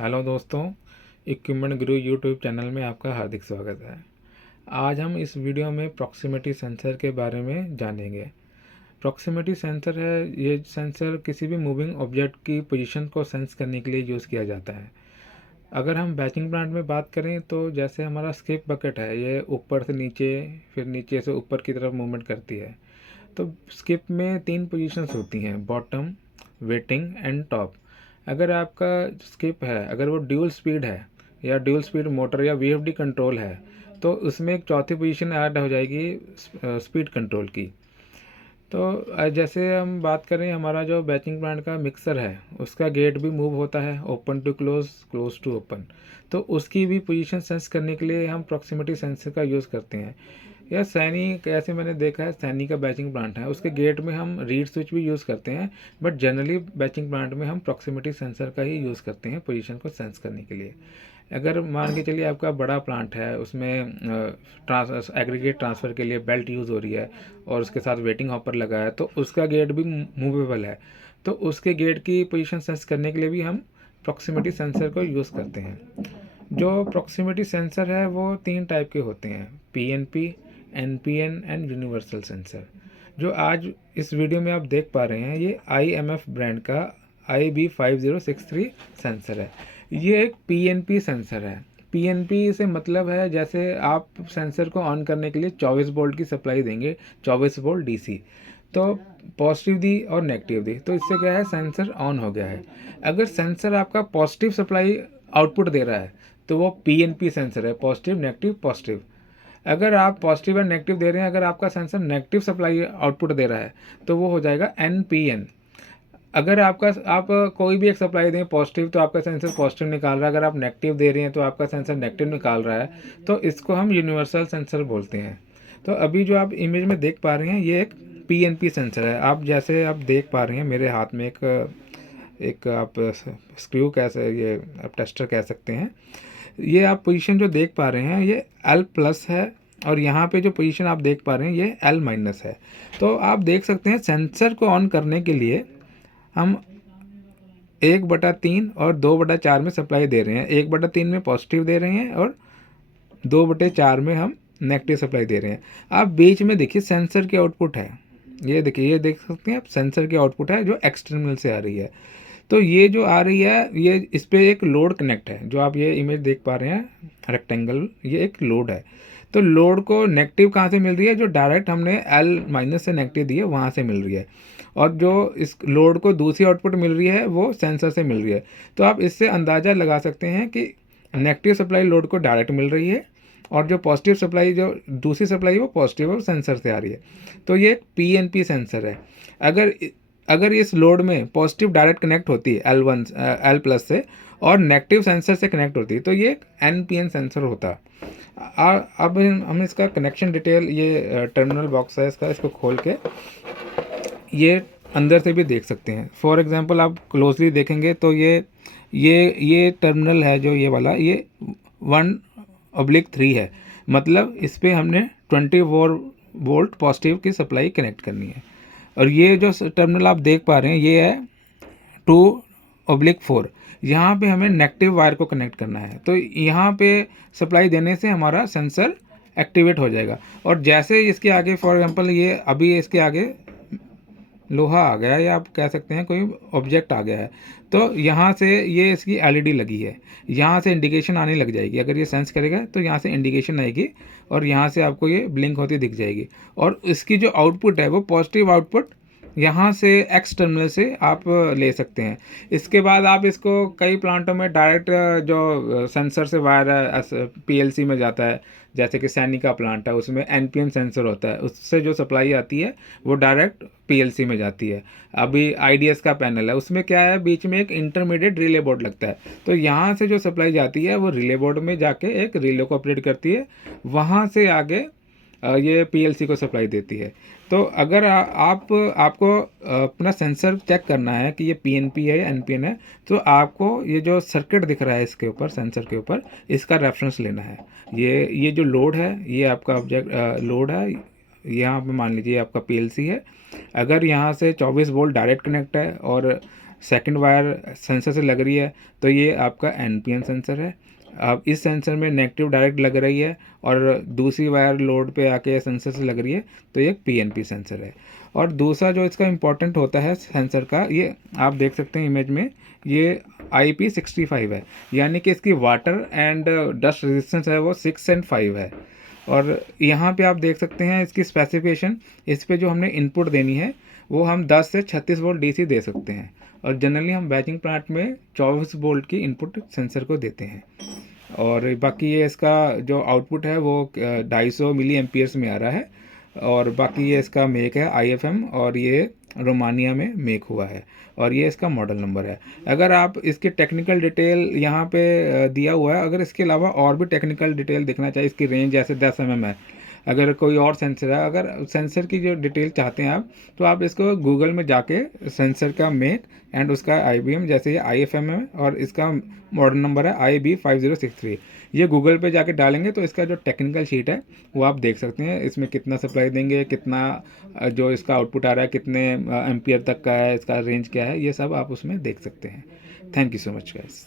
Hello दोस्तों, equipment गुरु YouTube channel में आपका हार्दिक स्वागत है। आज हम इस वीडियो में प्रॉक्सिमिटी सेंसर के बारे में जानेंगे। प्रॉक्सिमिटी सेंसर है, ये सेंसर किसी भी मूविंग ऑब्जेक्ट की पोजीशन को सेंस करने के लिए यूज़ किया जाता है। अगर हम बैचिंग प्लांट में बात करें तो जैसे हमारा स्किप बकेट है, ये ऊपर से नीचे फिर नीचे से ऊपर की तरफ मूवमेंट करती है। तो स्किप में 3 पोजीशंस होती हैं, बॉटम, वेटिंग एंड टॉप। अगर आपका स्किप है, अगर वो ड्यूल स्पीड है या ड्यूल स्पीड मोटर या वीएफडी कंट्रोल है, तो उसमें एक चौथी पोजीशन ऐड हो जाएगी स्पीड कंट्रोल की। तो जैसे हम बात करें, हमारा जो बैचिंग प्लांट का मिक्सर है उसका गेट भी मूव होता है, open to close, close to open. तो उसकी भी पोजीशन सेंस करने के लिए हम प्रॉक्सिमिटी सेंसर का यूज़ करते हैं। या सैनी, ऐसे मैंने देखा है, सैनी का बैचिंग प्लांट है, उसके गेट में हम रीड स्विच भी यूज़ करते हैं, बट जनरली बैचिंग प्लांट में हम प्रॉक्सिमिटी सेंसर का ही यूज़ करते हैं पोजीशन को सेंस करने के लिए। अगर मान के चलिए आपका बड़ा प्लांट है, उसमें एग्रीगेट ट्रांसफ़र के लिए बेल्ट यूज़ हो रही है और उसके साथ वेटिंग हॉपर लगा है, तो उसका गेट भी मूवेबल है, तो उसके गेट की पोजीशन सेंस करने के लिए भी हम प्रॉक्सिमिटी सेंसर को यूज़ करते हैं। जो प्रॉक्सिमिटी सेंसर है वो 3 टाइप के होते हैं, PNP, NPN and universal sensor. जो आज इस वीडियो में आप देख पा रहे हैं, ये IMF ब्रांड का IB5063 सेंसर है। ये एक पीएनपी सेंसर है। पीएनपी से मतलब है, जैसे आप सेंसर को ऑन करने के लिए 24 वोल्ट की सप्लाई देंगे, 24 वोल्ट डीसी, तो पॉजिटिव दी और नेगेटिव दी, तो इससे क्या है, सेंसर ऑन हो गया है। अगर सेंसर आपका पॉजिटिव सप्लाई आउटपुट दे रहा है तो वो पीएनपी सेंसर है, पॉजिटिव नेगेटिव पॉजिटिव। अगर आप पॉजिटिव और नेगेटिव दे रहे हैं, अगर आपका सेंसर नेगेटिव सप्लाई आउटपुट दे रहा है तो वो हो जाएगा एनपीएन। अगर आप कोई भी एक सप्लाई दें पॉजिटिव, तो आपका सेंसर पॉजिटिव निकाल रहा है, अगर आप नेगेटिव दे रहे हैं तो आपका सेंसर नेगेटिव निकाल रहा है, तो इसको हम यूनिवर्सल सेंसर बोलते हैं। तो अभी जो आप इमेज में देख पा रहे हैं, ये एक पीएनपी सेंसर है। आप जैसे आप देख पा रहे हैं मेरे हाथ में एक आप स्क्रू ये आप टेस्टर कह सकते हैं। ये आप पोजीशन जो देख पा रहे हैं ये L+ है, और यहाँ पे जो पोजीशन आप देख पा रहे हैं ये L- है। तो आप देख सकते हैं सेंसर को ऑन करने के लिए हम 1/3 और 2/4 में सप्लाई दे रहे हैं। 1/3 में पॉजिटिव दे रहे हैं और 2/4 में हम नेगेटिव सप्लाई दे रहे हैं। आप बीच में देखिए सेंसर की आउटपुट है, ये देखिए, ये देख सकते हैं आप, सेंसर की आउटपुट है जो एक्सटर्नल से आ रही है। तो ये जो आ रही है, ये इस पर एक लोड कनेक्ट है, जो आप ये इमेज देख पा रहे हैं रेक्टेंगल, ये एक लोड है। तो लोड को नेगेटिव कहाँ से मिल रही है, जो डायरेक्ट हमने L- से नेगेटिव दी है वहाँ से मिल रही है, और जो इस लोड को दूसरी आउटपुट मिल रही है वो सेंसर से मिल रही है। तो आप इससे अंदाज़ा लगा सकते हैं कि नेगेटिव सप्लाई लोड को डायरेक्ट मिल रही है, और जो पॉजिटिव सप्लाई, जो दूसरी सप्लाई है वो पॉजिटिव और सेंसर से आ रही है। तो ये एक पीएनपी सेंसर है। अगर अगर इस लोड में पॉजिटिव डायरेक्ट कनेक्ट होती है L+ से, और नेगेटिव सेंसर से कनेक्ट होती है, तो ये एक एनपीएन सेंसर होता है। अब हम इसका कनेक्शन डिटेल, ये टर्मिनल बॉक्स है इसका, इसको खोल के ये अंदर से भी देख सकते हैं। फॉर एग्जांपल आप क्लोजली देखेंगे तो ये टर्मिनल है, जो ये वाला, ये 1/3 है, मतलब इस पर हमने 24 वोल्ट पॉजिटिव की सप्लाई कनेक्ट करनी है। और ये जो टर्मिनल आप देख पा रहे हैं ये है 2/4, यहाँ पे हमें नेगेटिव वायर को कनेक्ट करना है। तो यहाँ पे सप्लाई देने से हमारा सेंसर एक्टिवेट हो जाएगा, और जैसे इसके आगे, फॉर एग्जांपल ये अभी इसके आगे लोहा आ गया है, या आप कह सकते हैं कोई ऑब्जेक्ट आ गया है, तो यहाँ से ये इसकी एलईडी लगी है, यहाँ से इंडिकेशन आने लग जाएगी। अगर ये सेंस करेगा तो यहाँ से इंडिकेशन आएगी, और यहाँ से आपको ये ब्लिंक होती दिख जाएगी, और इसकी जो आउटपुट है वो पॉजिटिव आउटपुट यहाँ से एक्स टर्मिनल से आप ले सकते हैं। इसके बाद आप इसको कई प्लांटों में डायरेक्ट जो सेंसर से वायर पीएलसी में जाता है, जैसे कि सैनी का प्लांट है, उसमें एनपीएन सेंसर होता है, उससे जो सप्लाई आती है वो डायरेक्ट पीएलसी में जाती है। अभी आईडीएस का पैनल है, उसमें क्या है, बीच में एक इंटरमीडिएट रिले बोर्ड लगता है, तो यहाँ से जो सप्लाई जाती है वो रिले बोर्ड में जाके एक रिले को ऑपरेट करती है, वहाँ से आगे ये पीएलसी को सप्लाई देती है। तो अगर आपको अपना सेंसर चेक करना है कि ये पीएनपी है या एनपीएन है, तो आपको ये जो सर्किट दिख रहा है इसके ऊपर, सेंसर के ऊपर, इसका रेफरेंस लेना है। ये जो लोड है, ये आपका ऑब्जेक्ट लोड है, यहाँ पे मान लीजिए आपका पीएलसी है। अगर यहाँ से 24 वोल्ट डायरेक्ट कनेक्ट है और सेकंड वायर सेंसर से लग रही है तो ये आपका NPN सेंसर है। अब इस सेंसर में नेगेटिव डायरेक्ट लग रही है और दूसरी वायर लोड पे आके सेंसर से लग रही है तो ये PNP सेंसर है। और दूसरा जो इसका इम्पोर्टेंट होता है सेंसर का, ये आप देख सकते हैं इमेज में, ये IP65 है, यानी कि इसकी वाटर एंड डस्ट रेजिस्टेंस है वो 6 एंड 5 है। और यहाँ पे आप देख सकते हैं इसकी स्पेसिफिकेशन, इस पे जो हमने इनपुट देनी है वो हम 10 से 36 वोल्ट DC दे सकते हैं, और जनरली हम बैचिंग प्लांट में 24 वोल्ट की इनपुट सेंसर को देते हैं। और बाकी ये इसका जो आउटपुट है वो 250 मिली एम्पियर्स में आ रहा है। और बाकी ये इसका मेक है IFM, और ये रोमानिया में मेक हुआ है, और ये इसका मॉडल नंबर है। अगर आप इसकी टेक्निकल डिटेल यहाँ पे दिया हुआ है, अगर इसके अलावा और भी टेक्निकल डिटेल देखना चाहिए, इसकी रेंज जैसे 10 mm है, अगर कोई और सेंसर है, अगर सेंसर की जो डिटेल चाहते हैं आप, तो आप इसको गूगल में जाके सेंसर का मेक एंड उसका IBM, जैसे ये IFM है और इसका मॉडल नंबर है IB5063, ये गूगल पे जाके डालेंगे तो इसका जो टेक्निकल शीट है वो आप देख सकते हैं। इसमें कितना सप्लाई देंगे, कितना जो इसका आउटपुट आ रहा है, कितने एम्पियर तक का है, इसका रेंज क्या है, ये सब आप उसमें देख सकते हैं। Thank you so much guys.